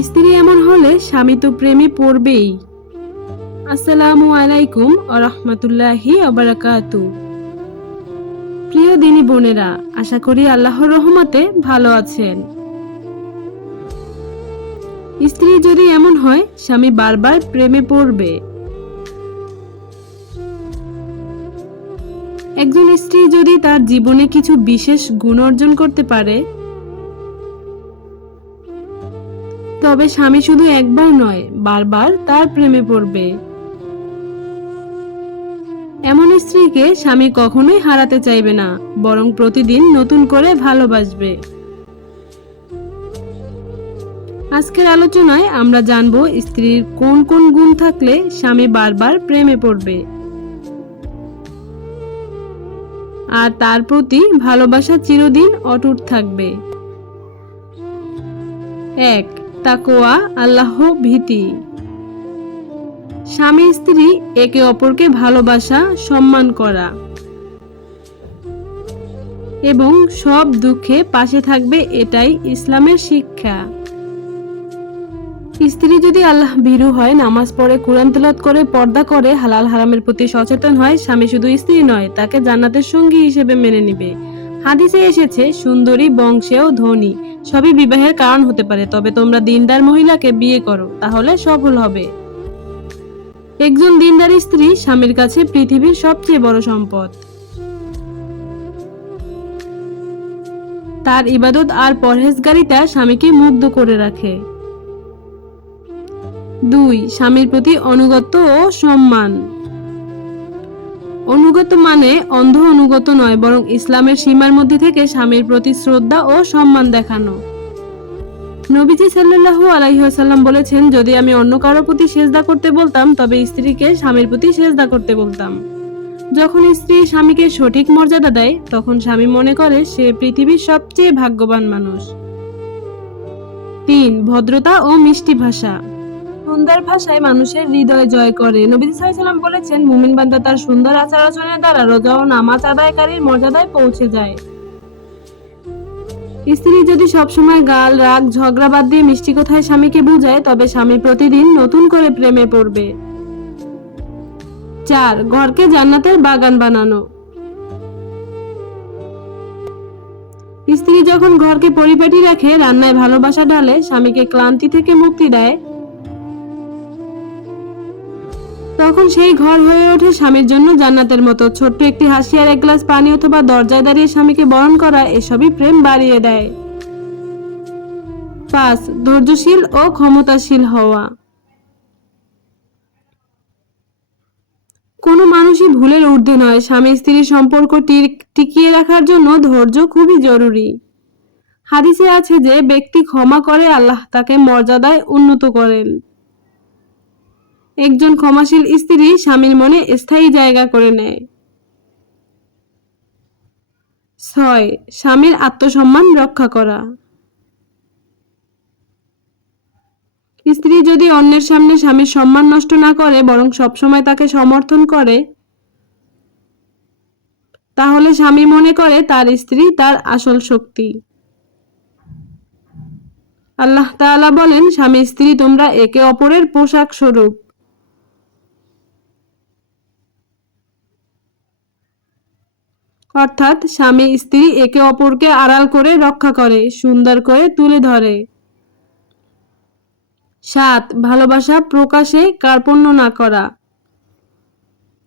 স্ত্রী এমন হলে স্বামী তো প্রেমে পড়বেই। আসসালামু আলাইকুম ওয়া রাহমাতুল্লাহি ওয়া বারাকাতুহু। প্রিয় দিনী বোনেরা, আশা করি আল্লাহর রহমতে ভালো আছেন। স্ত্রী যদি এমন হয়, স্বামী বারবার প্রেমে পড়বে। একজন স্ত্রী যদি তার জীবনে কিছু বিশেষ গুণ অর্জন করতে পারে, তবে স্বামী শুধু একবার নয়, বারবার তার প্রেমে পড়বে। এমন স্ত্রীকে স্বামী কখনোই হারাতে চাইবে না, বরং প্রতিদিন নতুন করে ভালোবাসবে। আজকের আলোচনায় আমরা জানব স্ত্রীর কোন কোন গুণ থাকলে স্বামী বারবার প্রেমে পড়বে আর তার প্রতি ভালোবাসা চিরদিন অটুট থাকবে। ১. তাকওয়া, আল্লাহ ভীতি। স্বামী স্ত্রী একে অপরকে ভালোবাসা, সম্মান করা এবং সব দুঃখে পাশে থাকবে, এটাই ইসলামের শিক্ষা। স্ত্রী যদি আল্লাহ ভীরু হয়, নামাজ পড়ে, কুরআন তেলাওয়াত করে, পর্দা করে, হালাল হারামের প্রতি সচেতন হয়, স্বামী শুধু স্ত্রী নয়, তাকে জান্নাতের সঙ্গী হিসেবে মেনে নিবে। হাদিসে এসেছে, সুন্দরী, বংশেও ধনী সবই বিবাহের কারণ হতে পারে, তবে তোমরা দিনদার মহিলাকে বিয়ে করো, তাহলে সফল হবে। একজন দিনদার স্ত্রী স্বামীর কাছে পৃথিবীর সবচেয়ে বড় সম্পদ। তার ইবাদত আর পরহেজগারিতা স্বামীকে মুগ্ধ করে রাখে। ২. স্বামীর প্রতি আনুগত্য ও সম্মান। অনুগত মানে অন্ধ অনুগত নয়, বরং ইসলামের সীমার মধ্যে থেকে স্বামীর প্রতি শ্রদ্ধা ও সম্মান দেখানো। নবীজি সাল্লাল্লাহু আলাইহি ওয়াসাল্লাম বলেছেন, যদি আমি অন্য কারো প্রতি সেজদা করতে বলতাম, তবে স্ত্রীকে স্বামীর প্রতি সেজদা করতে বলতাম। যখন স্ত্রী স্বামীকে সঠিক মর্যাদা দেয়, তখন স্বামী মনে করে সে পৃথিবীর সবচেয়ে ভাগ্যবান মানুষ। ৩. ভদ্রতা ও মিষ্টি ভাষা। সুন্দর ভাষায় মানুষের হৃদয় জয় করে। নবী সাল্লাল্লাহু আলাইহি ওয়াসাল্লাম বলেছেন, মুমিন বান্দা তার সুন্দর আচার আচরণের দ্বারা রোজা ও নামাজ আদায়কারীর মর্যাদায় পৌঁছে যায়। স্ত্রী যদি সবসময় গাল, রাগ, ঝগড়া বাদ দিয়ে মিষ্টি কথায় স্বামীকে বোঝায়, তবে স্বামী প্রতিদিন নতুন করে প্রেমে পড়বে। ৪. ঘরকে জান্নাতের বাগান বানানো। স্ত্রী যখন ঘরকে পরিপাটি রাখে, রান্নায় ভালোবাসা ঢালে, স্বামীকে ক্লান্তি থেকে মুক্তি দেয়, তখন সেই ঘর হয়ে ওঠে স্বামীর জন্য জান্নাতের মতো। ছোট্ট একটি হাসি আর এক গ্লাস পানি অথবা দরজায় দাঁড়িয়ে স্বামীকে বরণ করা, এসবই প্রেম বাড়িয়ে দেয়। ৫. ধৈর্যশীল ও ক্ষমতাশীল হওয়া। কোনো মানুষই ভুলের ঊর্ধ্বে নয়। স্বামী স্ত্রীর সম্পর্ক টিকিয়ে রাখার জন্য ধৈর্য খুবই জরুরি। হাদিসে আছে যে ব্যক্তি ক্ষমা করে, আল্লাহ তাকে মর্যাদায় উন্নত করেন। একজন ক্ষমাশীল স্ত্রী স্বামীর মনে স্থায়ী জায়গা করে নেয়। ৬. স্বামীর আত্মসম্মান রক্ষা করা। স্ত্রী যদি অন্যের সামনে স্বামীর সম্মান নষ্ট না করে, বরং সবসময় তাকে সমর্থন করে, তাহলে স্বামী মনে করে তার স্ত্রী তার আসল শক্তি। আল্লাহ তাআলা বলেন, স্বামী স্ত্রী তোমরা একে অপরের পোশাক স্বরূপ। অর্থাৎ স্বামী স্ত্রী একে অপরকে আড়াল করে রক্ষা করে, সুন্দর করে তুলে ধরে। ৭. ভালোবাসা প্রকাশে কার্পণ্য না করা।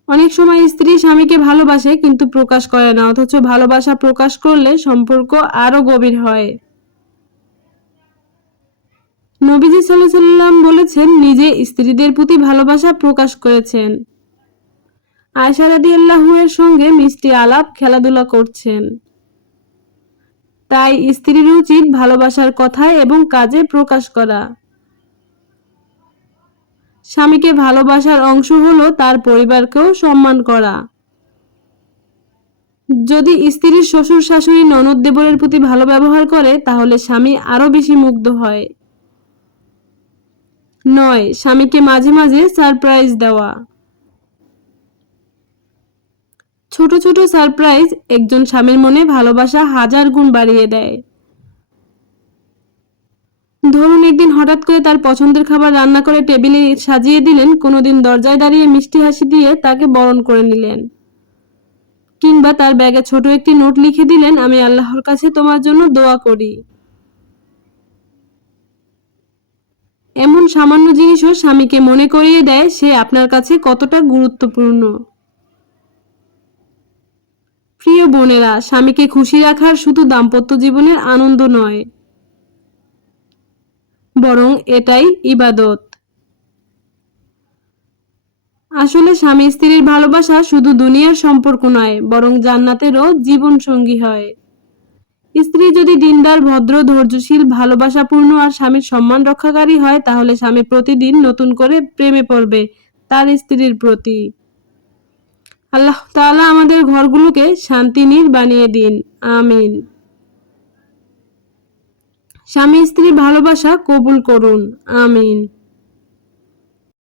অনেক সময় স্ত্রী স্বামীকে ভালোবাসে কিন্তু প্রকাশ করে না, অথচ ভালোবাসা প্রকাশ করলে সম্পর্ক আরো গভীর হয়। নবীজি সাল্লাল্লাহু আলাইহি ওয়াসাল্লাম বলেছেন, নিজে স্ত্রীদের প্রতি ভালোবাসা প্রকাশ করেছেন। আয়েশা রাদিয়াল্লাহু এর সঙ্গে মিষ্টি আলাপ, খেলাধুলা করছেন। তাই স্ত্রীর উচিত ভালোবাসার কথায় এবং কাজে প্রকাশ করা। স্বামীকে ভালোবাসার অংশ হলো তার পরিবারকেও সম্মান করা। যদি স্ত্রীর শ্বশুর শাশুড়ি, ননদ, দেবরের প্রতি ভালো ব্যবহার করে, তাহলে স্বামী আরো বেশি মুগ্ধ হয়। ৯. স্বামীকে মাঝে মাঝে সারপ্রাইজ দেওয়া। ছোট ছোট সারপ্রাইজ একজন স্বামীর মনে ভালোবাসা হাজার গুণ বাড়িয়ে দেয়। ধরুন একদিন হঠাৎ করে তার পছন্দের খাবার রান্না করে টেবিলে সাজিয়ে দিলেন, কোনোদিন দরজায় দাঁড়িয়ে মিষ্টি হাসি দিয়ে তাকে বরণ করে নিলেন, কিংবা তার ব্যাগে ছোট একটি নোট লিখে দিলেন, আমি আল্লাহর কাছে তোমার জন্য দোয়া করি। এমন সামান্য জিনিসও স্বামীকে মনে করিয়ে দেয় সে আপনার কাছে কতটা গুরুত্বপূর্ণ। প্রিয় বোনেরা, স্বামীকে খুশি রাখার শুধু দাম্পত্য জীবনের আনন্দ নয়, বরং এটাই ইবাদত। আসলে স্বামী স্ত্রীর ভালোবাসা শুধু দুনিয়ার সম্পর্ক নয়, বরং জান্নাতেরও জীবন সঙ্গী হয়। স্ত্রী যদি দিনদার, ভদ্র, ধৈর্যশীল, ভালোবাসাপূর্ণ আর স্বামীর সম্মান রক্ষাকারী হয়, তাহলে স্বামী প্রতিদিন নতুন করে প্রেমে পড়বে তার স্ত্রীর প্রতি। আল্লাহ তাআলা আমাদের ঘরগুলোকে শান্তিনীড় বানিয়ে দিন, আমিন। স্বামী স্ত্রীর ভালোবাসা কবুল করুন, আমিন।